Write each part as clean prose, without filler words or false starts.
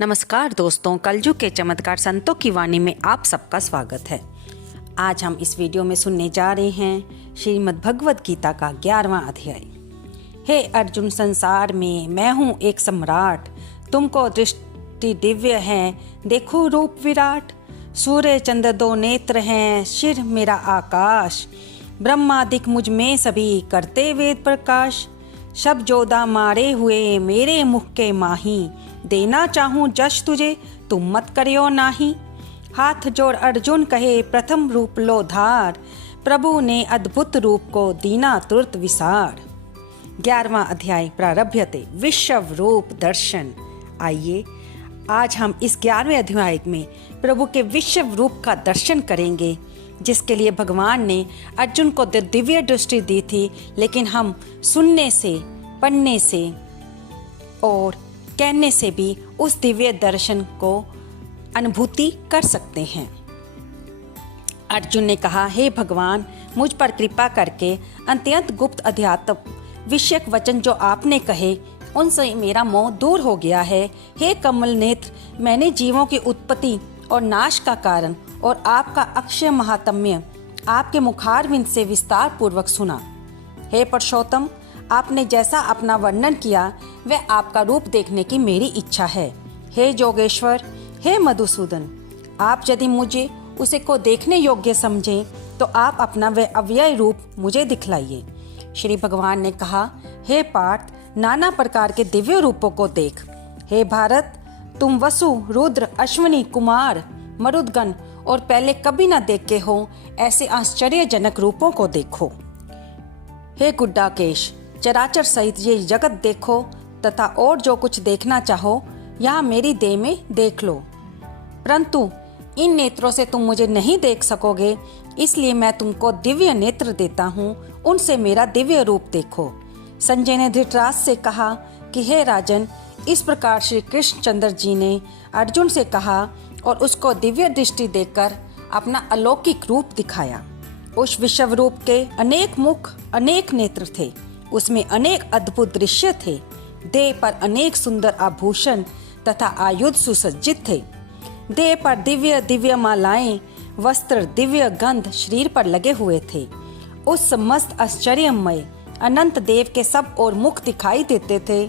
नमस्कार दोस्तों, कलयुग के चमत्कार संतों की वाणी में आप सबका स्वागत है। आज हम इस वीडियो में सुनने जा रहे हैं श्रीमद् भगवद गीता का 11वां अध्याय। हे अर्जुन, संसार में मैं हूँ एक सम्राट, तुमको दृष्टि दिव्य है, देखो रूप विराट। सूर्य चंद्र दो नेत्र हैं, सिर मेरा आकाश, ब्रह्मादिक मुझ में सभी करते वेद प्रकाश। सब जोधा मारे हुए मेरे मुख के माही, देना चाहूं जश तुझे तुम मत करियो नाही। हाथ जोड़ अर्जुन कहे प्रथम रूप लो धार, प्रभु ने अद्भुत रूप को दीना तुरत विसार। 11वां अध्याय प्रारभ्यते विश्व रूप दर्शन। आइए आज हम इस 11वें अध्याय में प्रभु के विश्व रूप का दर्शन करेंगे, जिसके लिए भगवान ने अर्जुन को दिव्य दृष्टि दी थी, लेकिन हम सुनने से, पढ़ने से और कहने से भी उस दिव्य दर्शन को अनुभूति कर सकते हैं। अर्जुन ने कहा, हे भगवान, मुझ पर कृपा करके अत्यंत गुप्त अध्यात्म विषयक वचन जो आपने कहे, उनसे मेरा मोह दूर हो गया है। हे कमल नेत्र, मैंने जीवों की उत्पत्ति और नाश का कारण और आपका अक्षय महात्म्य आपके मुखारविंद से विस्तार पूर्वक सुना। हे पुरुषोत्तम, आपने जैसा अपना वर्णन किया वह आपका रूप देखने की मेरी इच्छा है। हे जोगेश्वर, हे मधुसूदन, आप यदि मुझे उसे को देखने योग्य समझें तो आप अपना वह अव्यय रूप मुझे दिखलाइए। श्री भगवान ने कहा, हे पार्थ, नाना प्रकार के दिव्य रूपों को देख। हे भारत, तुम वसु, रुद्र, अश्विनी, कुमार, मरुदगण और पहले कभी न देखे हो ऐसे आश्चर्यजनक रूपों को देखो। हे गुड्डाकेश, चराचर सहित ये जगत देखो तथा और जो कुछ देखना चाहो यहाँ मेरी देह में देख लो, परंतु इन नेत्रों से तुम मुझे नहीं देख सकोगे, इसलिए मैं तुमको दिव्य नेत्र देता हूँ, उनसे मेरा दिव्य रूप देखो। संजय ने धृतराष्ट्र से कहा कि हे राजन, इस प्रकार श्री कृष्णचंद्र जी ने अर्जुन से कहा और उसको दिव्य दृष्टि देकर अपना अलौकिक रूप दिखाया। उस विश्व रूप के अनेक मुख, अनेक नेत्र थे, उसमें अनेक अद्भुत दृश्य थे। देह पर अनेक सुंदर आभूषण तथा आयुध सुसज्जित थे। देह पर दिव्य दिव्य मालाएं, वस्त्र, दिव्य गंध शरीर पर लगे हुए थे। उस समस्त आश्चर्यमय अनंत देव के सब और मुख दिखाई देते थे।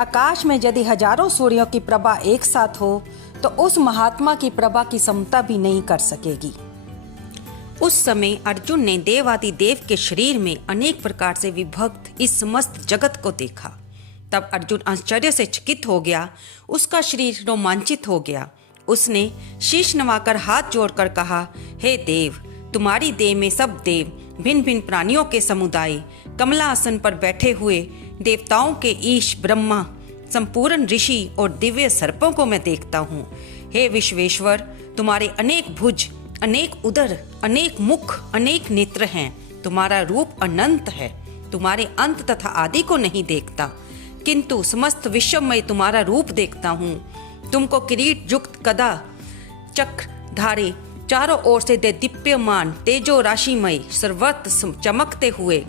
आकाश में यदि हजारों सूर्यों की प्रभा एक साथ हो तो उस महात्मा की प्रभा की समता भी नहीं कर सकेगी। उस समय अर्जुन ने देवादि देव के शरीर में अनेक प्रकार से विभक्त इस समस्त जगत को देखा। तब अर्जुन आश्चर्य से चकित हो गया, उसका शरीर रोमांचित हो गया। उसने शीश नवाकर हाथ जोड़कर कहा, हे देव, तुम्हारी देह में सब देव, भिन्न भिन्न प्राणियों के समुदाय, कमलासन पर बैठे हुए देवताओं के ईश, ब्रह्मा, संपूर्ण ऋषि और दिव्य सर्पों को मैं देखता हूँ। हे विश्वेश्वर, तुम्हारे अनेक भुज, अनेक उदर, अनेक मुख, अनेक नेत्र हैं। तुम्हारा रूप अनंत है, तुम्हारे अंत तथा आदि को नहीं देखता, किंतु समस्त विश्व में तुम्हारा रूप देखता हूँ। तुमको किरीट युक्त गदा चक्र धारे, चारों ओर से दीप्यमान तेजो राशिमय, सर्वत्र चमकते हुए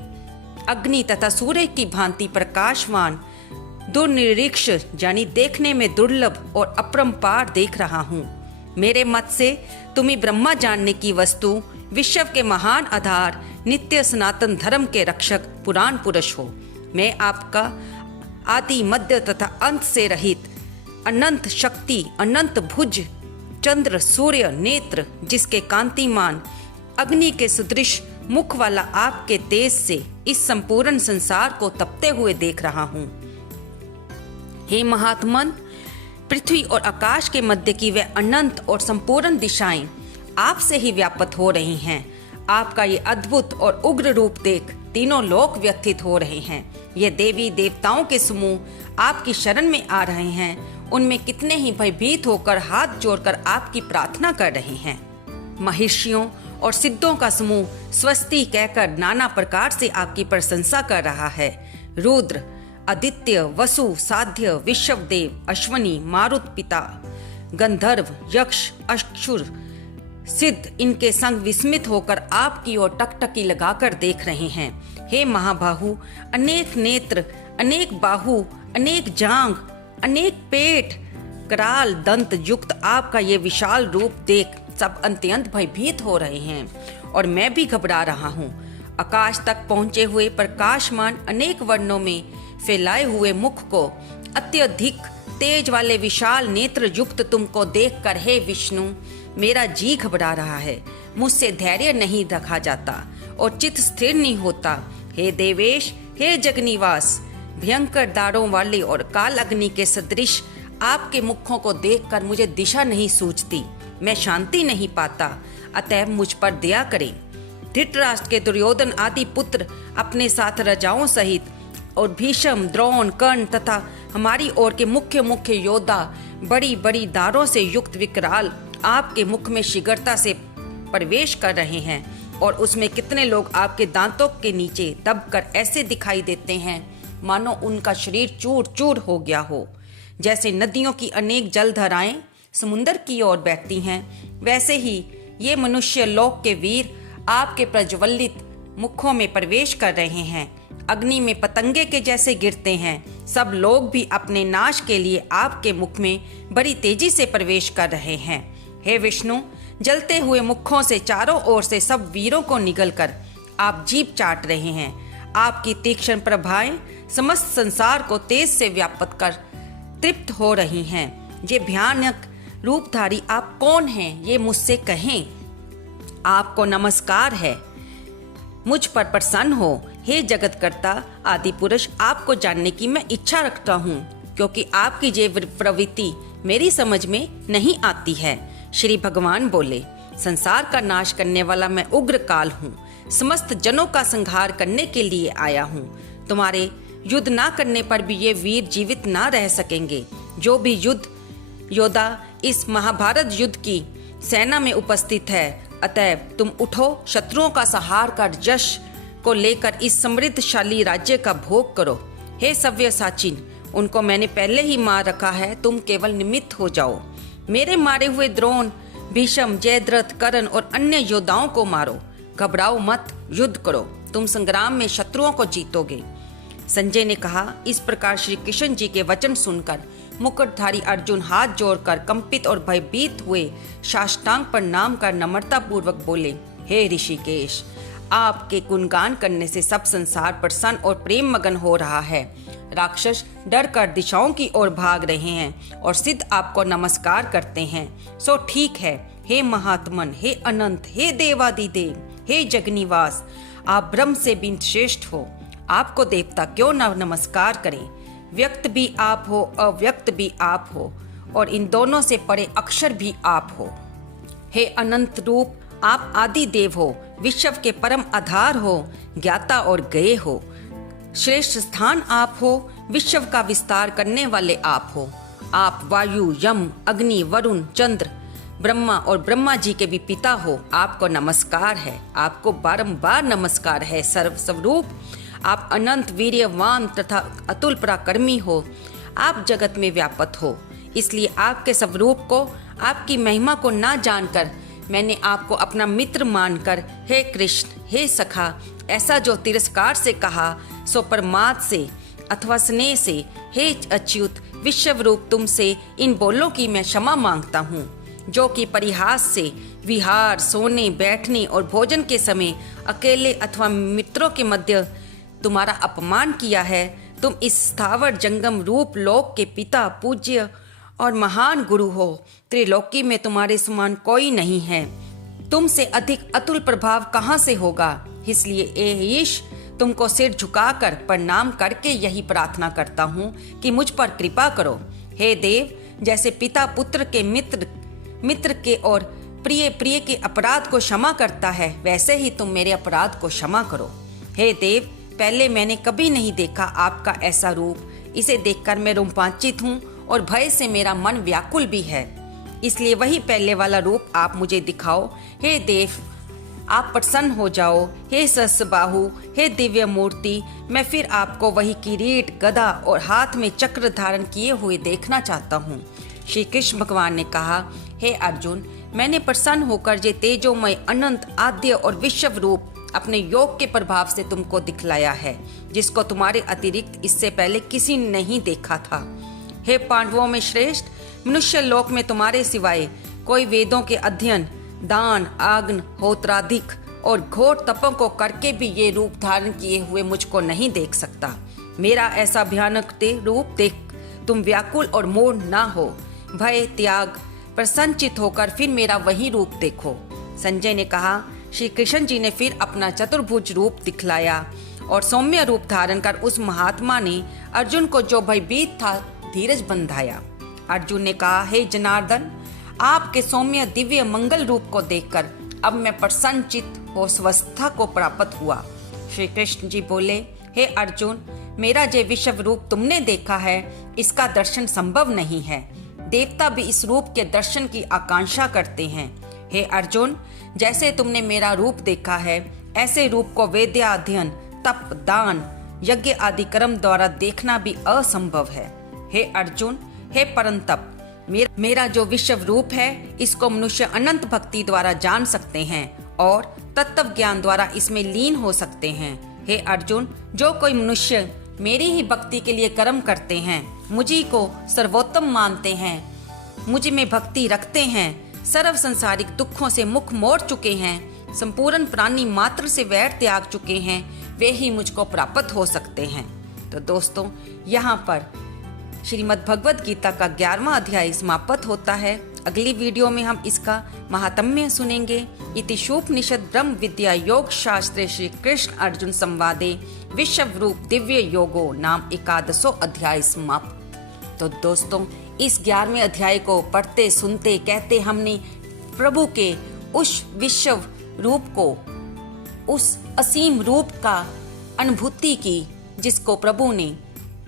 अग्नि तथा सूर्य की भांति प्रकाशवान, दुर्निरीक्ष यानी देखने में दुर्लभ और अपरंपार देख रहा हूँ। मेरे मत से तुम ही ब्रह्मा जानने की वस्तु, विश्व के महान आधार, नित्य सनातन धर्म के रक्षक, पुराण पुरुष हो। मैं आपका आदि, मध्य तथा अंत से रहित अनंत शक्ति, अनंत भुज, चंद्र, सूर्य, नेत्र, जिसके कांतिमान अग्नि के सदृश मुख वाला आपके तेज से इस संपूर्ण संसार को तपते हुए देख रहा हूँ। हे महात्मन, पृथ्वी और आकाश के मध्य की वह अनंत और संपूर्ण दिशाएं आपसे ही व्याप्त हो रही हैं। आपका ये अद्भुत और उग्र रूप देख तीनों लोक व्यथित हो रहे हैं। ये देवी देवताओं के समूह आपकी शरण में आ रहे हैं, उनमें कितने ही भयभीत होकर हाथ जोड़कर आपकी प्रार्थना कर रहे हैं। महर्षियों और सिद्धों का समूह स्वस्ति कहकर नाना प्रकार से आपकी प्रशंसा कर रहा है। रुद्र, आदित्य, वसु, साध्य, विश्वदेव, अश्वनी, मारुत पिता, गंधर्व, यक्ष, अक्षुर, सिद्ध इनके संग विस्मित होकर आपकी ओर टकटकी लगाकर देख रहे हैं। हे महाबाहु, अनेक नेत्र, अनेक बाहु, अनेक जांग, अनेक पेट, कराल दंत युक्त आपका ये विशाल रूप देख सब अत्यंत भयभीत हो रहे हैं और मैं भी घबरा रहा हूँ। आकाश तक पहुँचे हुए प्रकाशमान अनेक वर्णों में फैलाए हुए मुख को, अत्यधिक तेज वाले विशाल नेत्र युक्त तुमको देखकर हे विष्णु मेरा जी घबरा रहा है। मुझसे धैर्य नहीं रखा जाता और चित्त स्थिर नहीं होता। हे देवेश, हे जगनिवास, भयंकर दाढ़ों वाले और काल अग्नि के सदृश आपके मुखों को देखकर मुझे दिशा नहीं सूझती, मैं शांति नहीं पाता, अतएव मुझ पर दया करें। धृतराष्ट्र के दुर्योधन आदि पुत्र अपने साथ राजाओं सहित और भीष्म, द्रोण, कर्ण तथा हमारी ओर के मुख्य मुख्य योद्धा बड़ी बड़ी दारों से युक्त विकराल आपके मुख में शीघ्रता से प्रवेश कर रहे हैं और उसमें कितने लोग आपके दांतों के नीचे दबकर ऐसे दिखाई देते हैं मानो उनका शरीर चूर चूर हो गया हो। जैसे नदियों की अनेक जलधाराएं समुद्र की ओर बहती हैं, वैसे ही ये मनुष्य लोक के वीर आपके प्रज्वलित मुखों में प्रवेश कर रहे हैं, अग्नि में पतंगे के जैसे गिरते हैं। सब लोग भी अपने नाश के लिए आपके मुख में बड़ी तेजी से प्रवेश कर रहे हैं। हे विष्णु, जलते हुए मुखों से चारों ओर से सब वीरों को निगलकर आप जीभ चाट रहे हैं। आपकी तीक्ष्ण प्रभाएं समस्त संसार को तेज से व्याप्त कर तृप्त हो रही हैं। ये भयानक रूपधारी आप कौन हैं, ये मुझसे कहें। आपको नमस्कार है, मुझ पर प्रसन्न हो। हे जगतकर्ता आदि पुरुष, आपको जानने की मैं इच्छा रखता हूँ, क्योंकि आपकी ये प्रवृत्ति मेरी समझ में नहीं आती है। श्री भगवान बोले, संसार का नाश करने वाला मैं उग्र काल हूँ, समस्त जनों का संहार करने के लिए आया हूँ। तुम्हारे युद्ध ना करने पर भी ये वीर जीवित ना रह सकेंगे। जो भी युद्ध योद्धा इस महाभारत युद्ध की सेना में उपस्थित है, अतएव तुम उठो, शत्रुओं का संहार कर यश को लेकर इस समृद्धशाली राज्य का भोग करो। हे सव्यसाचिन, उनको मैंने पहले ही मार रखा है, तुम केवल निमित्त हो जाओ। मेरे मारे हुए द्रोण, भीष्म, जयद्रथ, कर्ण और अन्य योद्धाओं को मारो। घबराओ मत, युद्ध करो, तुम संग्राम में शत्रुओं को जीतोगे। संजय ने कहा। इस प्रकार श्री कृष्ण जी के वचन सुनकर मुकुटधारी अर्जुन हाथ जोड़कर कंपित और भयभीत हुए साष्टांग प्रणाम कर नम्रता पूर्वक बोले, हे ऋषिकेश, आपके गुणगान करने से सब संसार प्रसन्न और प्रेम मगन हो रहा है। राक्षस डर कर दिशाओं की ओर भाग रहे हैं और सिद्ध आपको नमस्कार करते हैं। सो ठीक है, हे महात्मन, हे अनंत, हे देवादिदेव, हे जगनिवास, आप ब्रह्म से भी श्रेष्ठ हो। आपको देवता क्यों न नमस्कार करें। व्यक्त भी आप हो, अव्यक्त भी आप हो, और इन दोनों से परे अक्षर भी आप हो। हे अनंत रूप, आप आदि देव हो, विश्व के परम आधार हो, ज्ञाता और गए हो। श्रेष्ठ स्थान आप हो, विश्व का विस्तार करने वाले आप हो। आप वायु, यम, अग्नि, वरुण, चंद्र, ब्रह्मा और ब्रह्मा जी के भी पिता हो। आपको नमस्कार है, आपको बारंबार नमस्कार है। सर्व स्वरूप आप अनंत वीर्यवान तथा अतुल पराक्रमी हो। आप जगत में व्यापक हो, इसलिए आपके स्वरूप को, आपकी महिमा को ना जानकर मैंने आपको अपना मित्र मानकर हे कृष्ण, हे सखा, ऐसा जो तिरस्कार से कहा सो प्रमाद से अथवा स्नेह से, हे अच्युत विश्वरूप, तुमसे इन बोलों की मैं क्षमा मांगता हूँ, जो कि परिहास से विहार, सोने, बैठने और भोजन के समय अकेले अथवा मित्रों के मध्य तुम्हारा अपमान किया है। तुम इस स्थावर जंगम रूप लोक के पिता, पूज्य और महान गुरु हो। त्रिलोकी में तुम्हारे समान कोई नहीं है। तुमसे अधिक अतुल प्रभाव कहाँ से होगा। इसलिए ए ईश, तुमको सिर झुकाकर प्रणाम करके यही प्रार्थना करता हूँ कि मुझ पर कृपा करो। हे देव, जैसे पिता पुत्र के मित्र के और प्रिय के अपराध को क्षमा करता है, वैसे ही तुम मेरे अपराध को क्षमा करो। हे देव, पहले मैंने कभी नहीं देखा आपका ऐसा रूप। इसे देखकर मैं रोमांचित हूँ और भय से मेरा मन व्याकुल भी है। इसलिए वही पहले वाला रूप आप मुझे दिखाओ। हे देव, आप प्रसन्न हो जाओ। हे सहस्रबाहु, हे दिव्य मूर्ति, मैं फिर आपको वही किरीट, गदा और हाथ में चक्र धारण किए हुए देखना चाहता हूँ। श्री कृष्ण भगवान ने कहा, हे अर्जुन, मैंने प्रसन्न होकर ये तेजोमय, अनंत, आद्य और विश्व रूप अपने योग के प्रभाव से तुमको दिखलाया है, जिसको तुम्हारे अतिरिक्त इससे पहले किसी ने नहीं देखा था। हे पांडवों में श्रेष्ठ, मनुष्य लोक में तुम्हारे सिवाय कोई वेदों के अध्ययन, दान, आग्न, होत्राधिक और घोर तपों को करके भी ये रूप धारण किए हुए मुझको नहीं देख सकता। मेरा ऐसा भयानक रूप देख तुम व्याकुल और मूढ़ ना हो। भय त्याग प्रसन्नचित होकर फिर मेरा वही रूप देखो। संजय ने कहा। श्री कृष्ण जी ने फिर अपना चतुर्भुज रूप दिखलाया और सौम्य रूप धारण कर उस महात्मा ने अर्जुन को जो भयभीत था धीरज बंधाया। अर्जुन ने कहा, हे जनार्दन, आपके सौम्य दिव्य मंगल रूप को देखकर अब मैं प्रसन्नचित हो स्वस्थता को प्राप्त हुआ। श्री कृष्ण जी बोले, हे अर्जुन, मेरा जो विश्व रूप तुमने देखा है इसका दर्शन संभव नहीं है। देवता भी इस रूप के दर्शन की आकांक्षा करते हैं। हे अर्जुन, जैसे तुमने मेरा रूप देखा है ऐसे रूप को वेद्या अध्ययन, तप, दान, यज्ञ आदि कर्म द्वारा देखना भी असंभव है। हे अर्जुन, हे परंतप, मेरा जो विश्व रूप है इसको मनुष्य अनंत भक्ति द्वारा जान सकते हैं और तत्व ज्ञान द्वारा इसमें लीन हो सकते हैं। हे अर्जुन, जो कोई मनुष्य मेरी ही भक्ति के लिए कर्म करते हैं, मुझी को सर्वोत्तम मानते हैं, मुझ में भक्ति रखते हैं, सर्व संसारिक दुखों से मुख मोड़ चुके हैं, संपूर्ण प्राणी मात्र से वैर त्याग चुके हैं, वे ही मुझको प्राप्त हो सकते हैं। तो दोस्तों, यहाँ पर श्रीमद् भगवद गीता का 11वां अध्याय समाप्त होता है। अगली वीडियो में हम इसका महात्म्य सुनेंगे। इति शूपनिषद ब्रह्म विद्या योग शास्त्रे श्री कृष्ण अर्जुन संवादे विश्व रूप दिव्य योगो नाम 11वां अध्याय समाप्त। तो दोस्तों, इस 11वें अध्याय को पढ़ते सुनते कहते हमने प्रभु के उस विश्व रूप को, उस असीम रूप का अनुभूति की जिसको प्रभु ने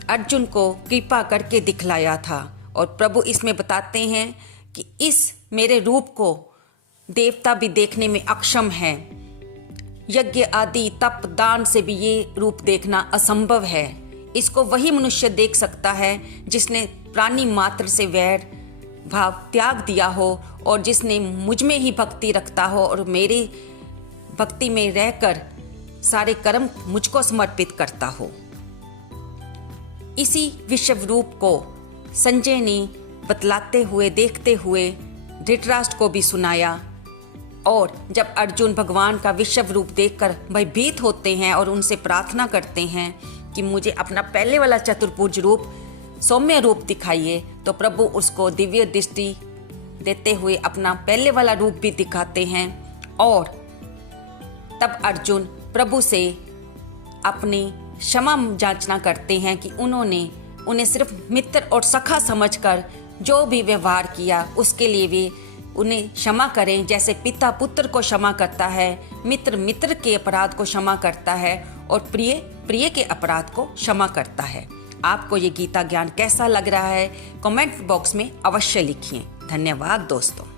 अर्जुन को कृपा करके दिखलाया था। और प्रभु इसमें बताते हैं कि इस मेरे रूप को देवता भी देखने में अक्षम है। यज्ञ आदि तप दान से भी ये रूप देखना असंभव है। इसको वही मनुष्य देख सकता है जिसने प्राणी मात्र से वैर भाव त्याग दिया हो और जिसने मुझ में ही भक्ति रखता हो और मेरी भक्ति में रहकर सारे कर्म मुझको समर्पित करता हो। इसी विश्व रूप को संजय ने बतलाते हुए देखते हुए धृतराष्ट्र को भी सुनाया। और जब अर्जुन भगवान का विश्व रूप देखकर भयभीत होते हैं और उनसे प्रार्थना करते हैं कि मुझे अपना पहले वाला चतुर्भुज रूप, सौम्य रूप दिखाइए, तो प्रभु उसको दिव्य दृष्टि देते हुए अपना पहले वाला रूप भी दिखाते हैं। और तब अर्जुन प्रभु से अपनी क्षमा याचना करते हैं कि उन्होंने उन्हें सिर्फ मित्र और सखा समझकर जो भी व्यवहार किया उसके लिए भी उन्हें क्षमा करें। जैसे पिता पुत्र को क्षमा करता है, मित्र मित्र के अपराध को क्षमा करता है और प्रिय प्रिय के अपराध को क्षमा करता है। आपको ये गीता ज्ञान कैसा लग रहा है कमेंट बॉक्स में अवश्य लिखिए। धन्यवाद दोस्तों।